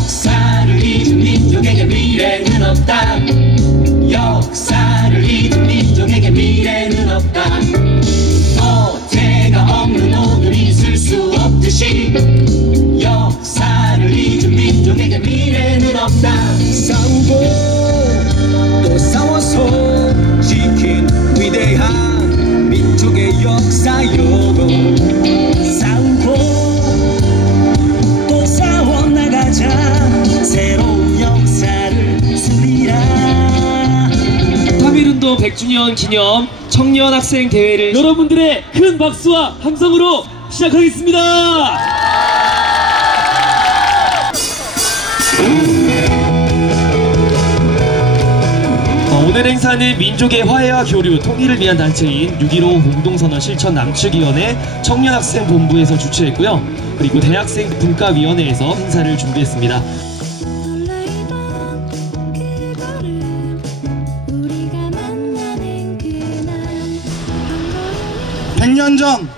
역사를 잊은 민족에게 미래는 없다. 역사를 잊은 민족에게 미래는 없다. 어제가 없는 오늘 있을 수 없듯이 역사를 잊은 민족에게 미래는 없다. 싸우고 또 싸워서 지킨 위대한 민족의 역사여도 싸우고 또 싸워나가자 새로운 역사를 쓰리라. 3.1운동 100주년 기념 청년학생 대회를 여러분들의 큰 박수와 함성으로 시작하겠습니다. 오늘 행사는 민족의 화해와 교류, 통일을 위한 단체인 6.15 공동선언 실천 낭축위원회 청년학생본부에서 주최했고요. 그리고 대학생 분과위원회에서 행사를 준비했습니다. 100년 전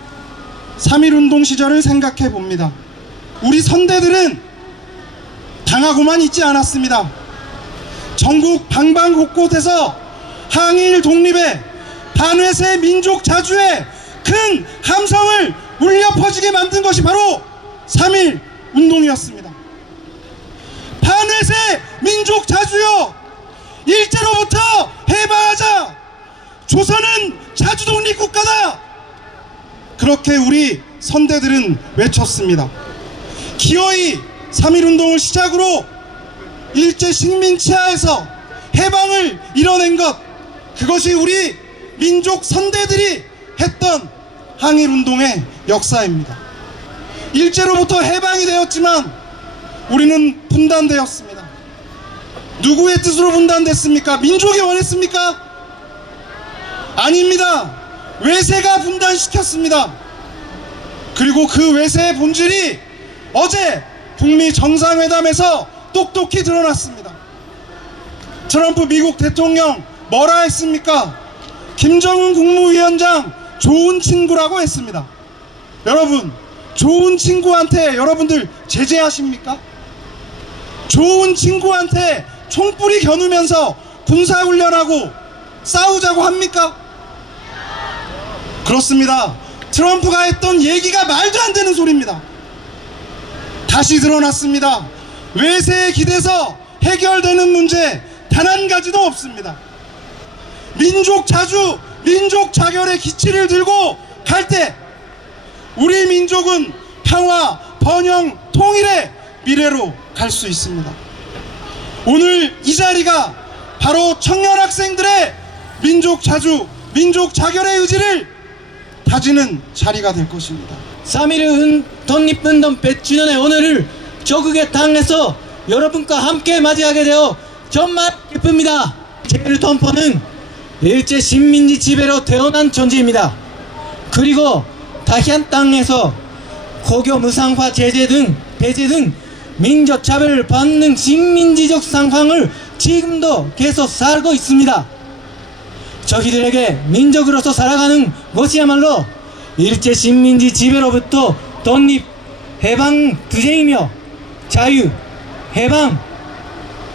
3.1운동 시절을 생각해 봅니다. 우리 선대들은 당하고만 있지 않았습니다. 전국 방방곳곳에서 항일 독립에 반회세 민족 자주에 큰 함성을 울려 퍼지게 만든 것이 바로 3.1 운동이었습니다. 반회세 민족 자주요, 일제로부터 해방하자, 조선은 자주 독립국가다, 그렇게 우리 선대들은 외쳤습니다. 기어이 3.1 운동을 시작으로 일제 식민 치하에서 해방을 이뤄낸 것, 그것이 우리 민족 선대들이 했던 항일운동의 역사입니다. 일제로부터 해방이 되었지만 우리는 분단되었습니다. 누구의 뜻으로 분단됐습니까? 민족이 원했습니까? 아닙니다. 외세가 분단시켰습니다. 그리고 그 외세의 본질이 어제 북미 정상회담에서 똑똑히 드러났습니다. 트럼프 미국 대통령 뭐라 했습니까? 김정은 국무위원장 좋은 친구라고 했습니다. 여러분, 좋은 친구한테 여러분들 제재하십니까? 좋은 친구한테 총뿌리 겨누면서 군사훈련하고 싸우자고 합니까? 그렇습니다. 트럼프가 했던 얘기가 말도 안 되는 소리입니다. 다시 드러났습니다. 외세에 기대서 해결되는 문제 단 한 가지도 없습니다. 민족 자주, 민족 자결의 기치를 들고 갈 때 우리 민족은 평화, 번영, 통일의 미래로 갈 수 있습니다. 오늘 이 자리가 바로 청년 학생들의 민족 자주, 민족 자결의 의지를 다지는 자리가 될 것입니다. 3.1 독립운동 100주년의 오늘을 조국의 땅에서 여러분과 함께 맞이하게 되어 정말 기쁩니다. 제1 동포는 일제 식민지 지배로 태어난 존재입니다. 그리고 다시한 땅에서 고교 무상화 제재 등 배제 등 민족 차별을 받는 식민지적 상황을 지금도 계속 살고 있습니다. 저희들에게 민족으로서 살아가는 것이야말로 일제 식민지 지배로부터 독립, 해방 투쟁이며 자유, 해방,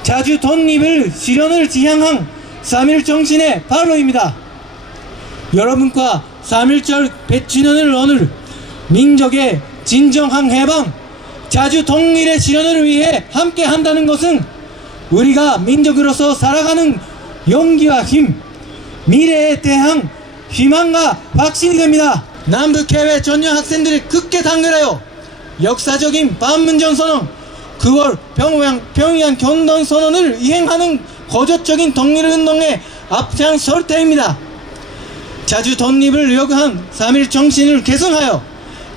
자주 독립을 실현을 지향한 3.1 정신의 발로입니다. 여러분과 3.1절 100주년을 오늘 민족의 진정한 해방, 자주 통일의 실현을 위해 함께 한다는 것은 우리가 민족으로서 살아가는 용기와 힘, 미래에 대한 희망과 확신이 됩니다. 남북해외 전역 학생들이 굳게 단결하여 역사적인 반문전선언, 9월 평양 경동선언을 이행하는 고조적인 독립운동에 앞장설 때입니다. 자주 독립을 요구한 3.1 정신을 계승하여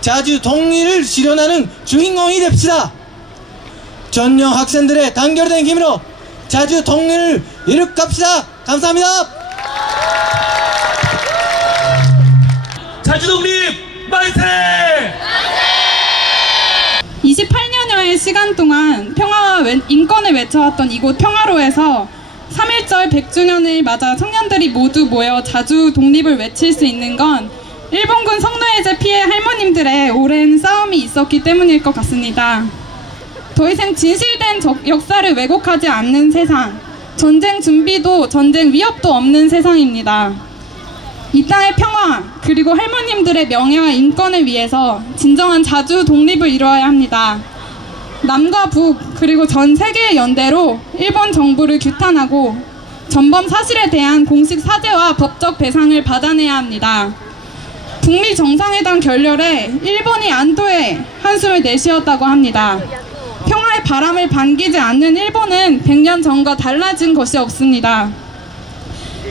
자주 통일을 실현하는 주인공이 됩시다. 전역 학생들의 단결된 힘으로 자주 통일을 이룩합시다. 감사합니다. 자주 독립 만세! 28년여의 시간 동안 평화와 인권을 외쳐왔던 이곳 평화로에서 3.1절 100주년을 맞아 청년들이 모두 모여 자주 독립을 외칠 수 있는 건 일본군 성노예제 피해 할머님들의 오랜 싸움이 있었기 때문일 것 같습니다. 더 이상 진실된 역사를 왜곡하지 않는 세상, 전쟁 준비도 전쟁 위협도 없는 세상입니다. 이 땅의 평화 그리고 할머님들의 명예와 인권을 위해서 진정한 자주 독립을 이루어야 합니다. 남과 북 그리고 전 세계의 연대로 일본 정부를 규탄하고 전범 사실에 대한 공식 사죄와 법적 배상을 받아내야 합니다. 북미 정상회담 결렬에 일본이 안도의 한숨을 내쉬었다고 합니다. 평화의 바람을 반기지 않는 일본은 100년 전과 달라진 것이 없습니다.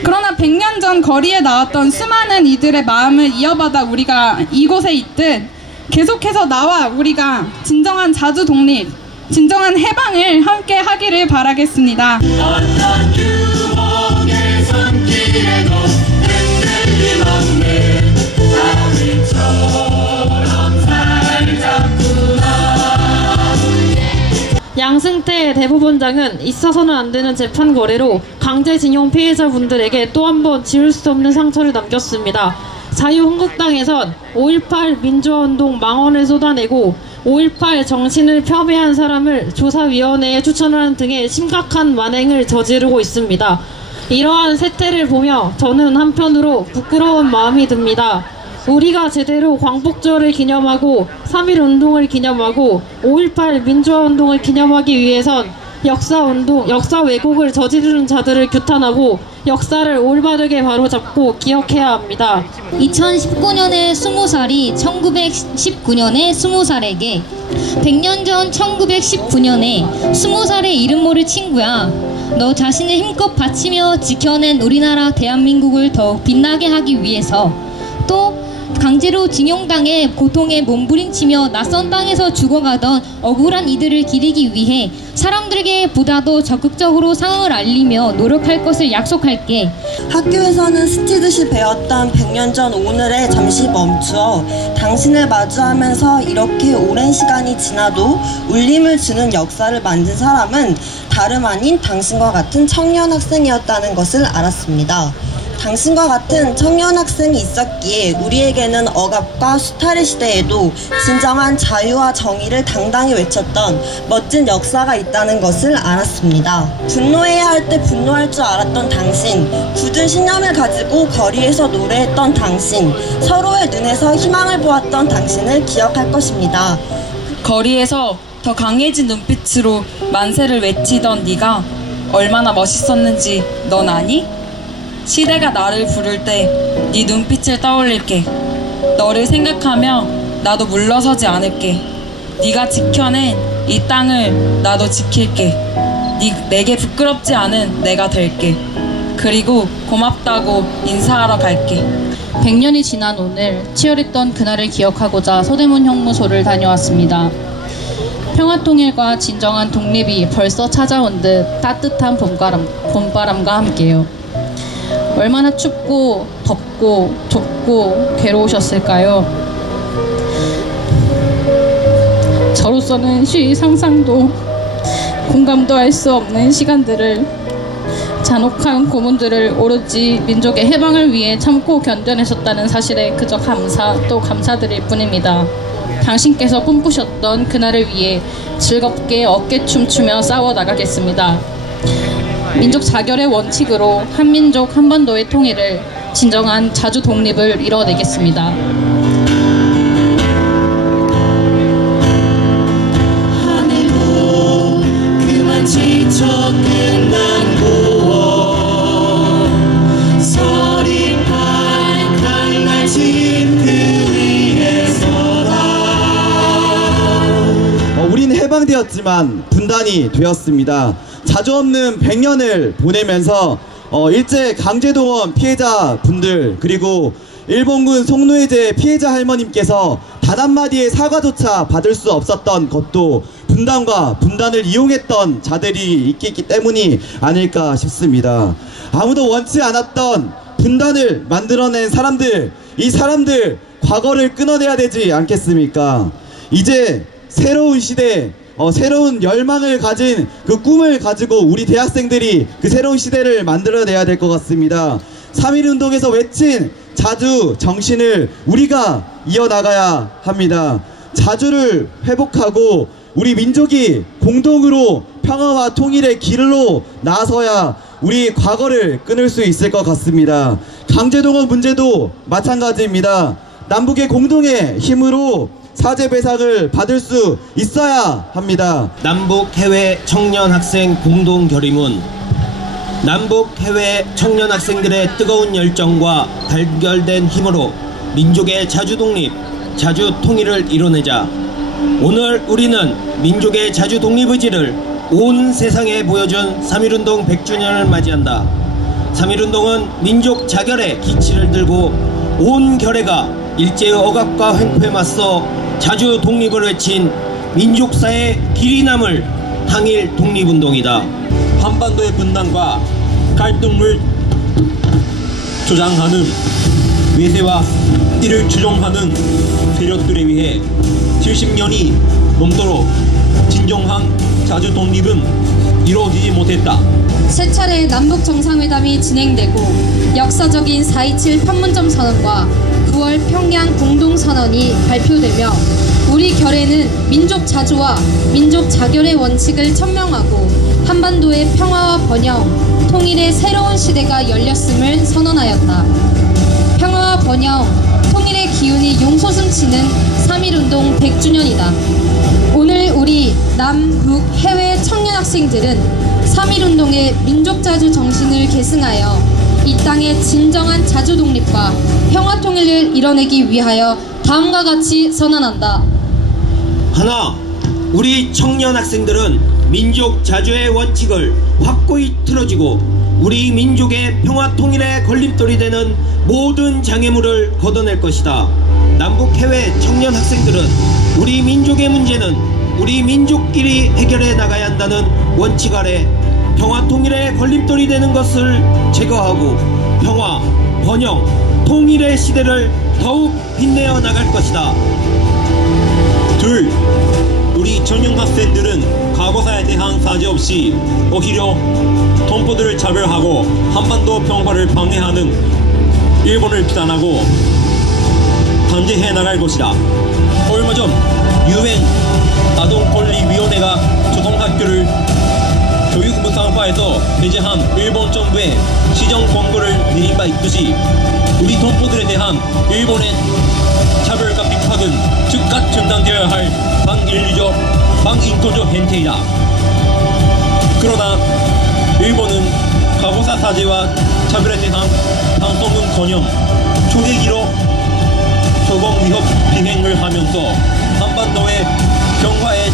그러나 100년 전 거리에 나왔던 수많은 이들의 마음을 이어받아 우리가 이곳에 있듯 계속해서 나와 우리가 진정한 자주 독립, 진정한 해방을 함께 하기를 바라겠습니다. 어떤 유혹의 손길에도 흔들림 없는 아들처럼 살자꾸나. 양승태 대법원장은 있어서는 안 되는 재판 거래로 강제징용 피해자분들에게 또 한 번 지울 수 없는 상처를 남겼습니다. 자유한국당에선 5.18 민주화운동 망언을 쏟아내고 5.18 정신을 폄훼한 사람을 조사위원회에 추천하는 등의 심각한 만행을 저지르고 있습니다. 이러한 세태를 보며 저는 한편으로 부끄러운 마음이 듭니다. 우리가 제대로 광복절을 기념하고 3.1운동을 기념하고 5.18 민주화운동을 기념하기 위해선 역사 왜곡을 저지르는 자들을 규탄하고 역사를 올바르게 바로잡고 기억해야 합니다. 2019년에 20살이 1919년에 20살에게 100년 전 1919년에 20살의 이름 모를 친구야, 너 자신을 힘껏 바치며 지켜낸 우리나라 대한민국을 더욱 빛나게 하기 위해서, 또 강제로 징용당해 고통에 몸부림치며 낯선 땅에서 죽어가던 억울한 이들을 기리기 위해 사람들에게 보다도 적극적으로 상황을 알리며 노력할 것을 약속할게. 학교에서는 스치듯이 배웠던 100년 전 오늘에 잠시 멈추어 당신을 마주하면서 이렇게 오랜 시간이 지나도 울림을 주는 역사를 만든 사람은 다름 아닌 당신과 같은 청년 학생이었다는 것을 알았습니다. 당신과 같은 청년 학생이 있었기에 우리에게는 억압과 수탈의 시대에도 진정한 자유와 정의를 당당히 외쳤던 멋진 역사가 있다는 것을 알았습니다. 분노해야 할 때 분노할 줄 알았던 당신, 굳은 신념을 가지고 거리에서 노래했던 당신, 서로의 눈에서 희망을 보았던 당신을 기억할 것입니다. 거리에서 더 강해진 눈빛으로 만세를 외치던 네가 얼마나 멋있었는지 넌 아니? 시대가 나를 부를 때 네 눈빛을 떠올릴게. 너를 생각하며 나도 물러서지 않을게. 네가 지켜낸 이 땅을 나도 지킬게. 내게 부끄럽지 않은 내가 될게. 그리고 고맙다고 인사하러 갈게. 100년이 지난 오늘 치열했던 그날을 기억하고자 서대문 형무소를 다녀왔습니다. 평화통일과 진정한 독립이 벌써 찾아온 듯 따뜻한 봄바람과 함께요. 얼마나 춥고 덥고 좁고 괴로우셨을까요? 저로서는 상상도 공감도 할 수 없는 시간들을, 잔혹한 고문들을 오로지 민족의 해방을 위해 참고 견뎌내셨다는 사실에 그저 감사드릴 뿐입니다. 당신께서 꿈꾸셨던 그날을 위해 즐겁게 어깨춤추며 싸워나가겠습니다. 민족 자결의 원칙으로 한민족 한반도의 통일을, 진정한 자주 독립을 이뤄내겠습니다. 하늘도 그만 지쳐 끝난 고원, 서리팔 강날진 그 위에 서라. 우린 해방되었지만 분단이 되었습니다. 자주 없는 100년을 보내면서 일제 강제동원 피해자분들, 그리고 일본군 송노예제 피해자 할머님께서 단 한마디의 사과조차 받을 수 없었던 것도 분단과 분단을 이용했던 자들이 있기 때문이 아닐까 싶습니다. 아무도 원치 않았던 분단을 만들어낸 사람들, 이 사람들 과거를 끊어내야 되지 않겠습니까? 이제 새로운 시대, 새로운 열망을 가진 그 꿈을 가지고 우리 대학생들이 그 새로운 시대를 만들어내야 될 것 같습니다. 3.1운동에서 외친 자주 정신을 우리가 이어나가야 합니다. 자주를 회복하고 우리 민족이 공동으로 평화와 통일의 길로 나서야 우리 과거를 끊을 수 있을 것 같습니다. 강제동원 문제도 마찬가지입니다. 남북의 공동의 힘으로 사죄배상을 받을 수 있어야 합니다. 남북 해외 청년 학생 공동 결의문, 남북 해외 청년 학생들의 뜨거운 열정과 단결된 힘으로 민족의 자주 독립, 자주 통일을 이뤄내자. 오늘 우리는 민족의 자주 독립 의지를 온 세상에 보여준 3.1운동 100주년을 맞이한다. 3.1운동은 민족 자결의 기치를 들고 온 결의가 일제의 억압과 횡포에 맞서 자주 독립을 외친 민족사의 길이 남을 항일 독립운동이다. 한반도의 분단과 갈등을 조장하는 외세와 이를 추종하는 세력들에 의해 70년이 넘도록 진정한 자주 독립은 이루어지지 못했다. 세 차례 남북 정상회담이 진행되고 역사적인 4.27 판문점 선언과 9월 평양 공동선언이 발표되며 우리 결의는 민족 자주와 민족 자결의 원칙을 천명하고 한반도의 평화와 번영, 통일의 새로운 시대가 열렸음을 선언하였다. 평화와 번영, 통일의 기운이 용솟음치는 3.1운동 100주년이다. 오늘 우리 남북 해외 청년 학생들은 3.1운동의 민족자주 정신을 계승하여 이 땅의 진정한 자주 독립과 평화 통일을 이뤄내기 위하여 다음과 같이 선언한다. 하나, 우리 청년 학생들은 민족 자주의 원칙을 확고히 틀어지고 우리 민족의 평화 통일의 걸림돌이 되는 모든 장애물을 걷어낼 것이다. 남북 해외 청년 학생들은 우리 민족의 문제는 우리 민족끼리 해결해 나가야 한다는 원칙 아래 평화 통일의 걸림돌이 되는 것을 제거하고 평화, 번영, 통일의 시대를 더욱 빛내어 나갈 것이다. 둘, 우리 청년 학생들은 과거사에 대한 사죄 없이 오히려 동포들을 차별하고 한반도 평화를 방해하는 일본을 비난하고 단죄해 나갈 것이다. 얼마 전 UN 아동권리위원회가 초등학교를 교육부 상파에서 배제한 일본 정부의 시정 권고를 내린 바 있듯이 우리 동포들에 대한 일본의 차별과 비판은 즉각 중단되어야 할 반인류적, 반인권적 행태이다. 그러나 일본은 과거사 사죄와 차별에 대한 방송은커녕 초계기로 조공 위협 비행을 하면서 한반도의 평화에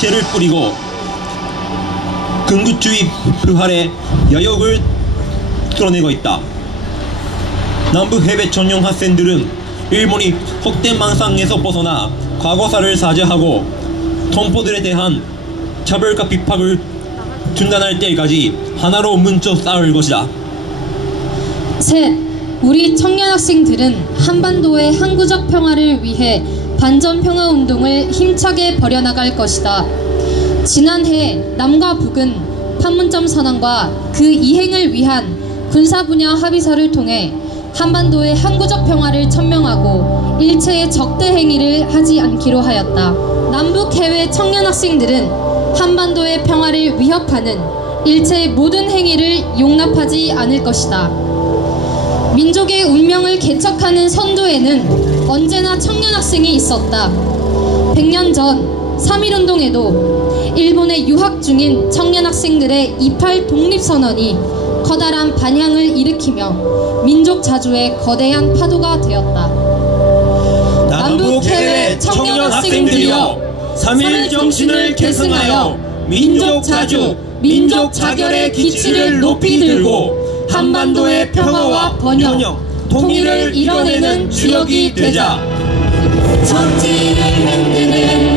재를 뿌리고 극우주의 부활의 여역을 드러내고 있다. 남북 해외 청년 학생들은 일본이 헛된 망상에서 벗어나 과거사를 사죄하고 동포들에 대한 차별과 비판을 중단할 때까지 하나로 뭉쳐 싸울 것이다. 셋, 우리 청년 학생들은 한반도의 항구적 평화를 위해 반전평화운동을 힘차게 벌여나갈 것이다. 지난해 남과 북은 판문점 선언과 그 이행을 위한 군사 분야 합의서를 통해 한반도의 항구적 평화를 천명하고 일체의 적대 행위를 하지 않기로 하였다. 남북 해외 청년 학생들은 한반도의 평화를 위협하는 일체의 모든 행위를 용납하지 않을 것이다. 민족의 운명을 개척하는 선두에는 언제나 청년 학생이 있었다. 100년 전 3.1운동에도 일본에 유학 중인 청년 학생들의 28 독립선언이 커다란 반향을 일으키며 민족 자주의 거대한 파도가 되었다. 남북 해외 청년 학생들이여 3.1 정신을 계승하여 민족 자주, 민족 자결의 기치를 높이 들고 한반도의 평화와 번영, 통일을 이뤄내는 주역이 되자. 천지를 흔드는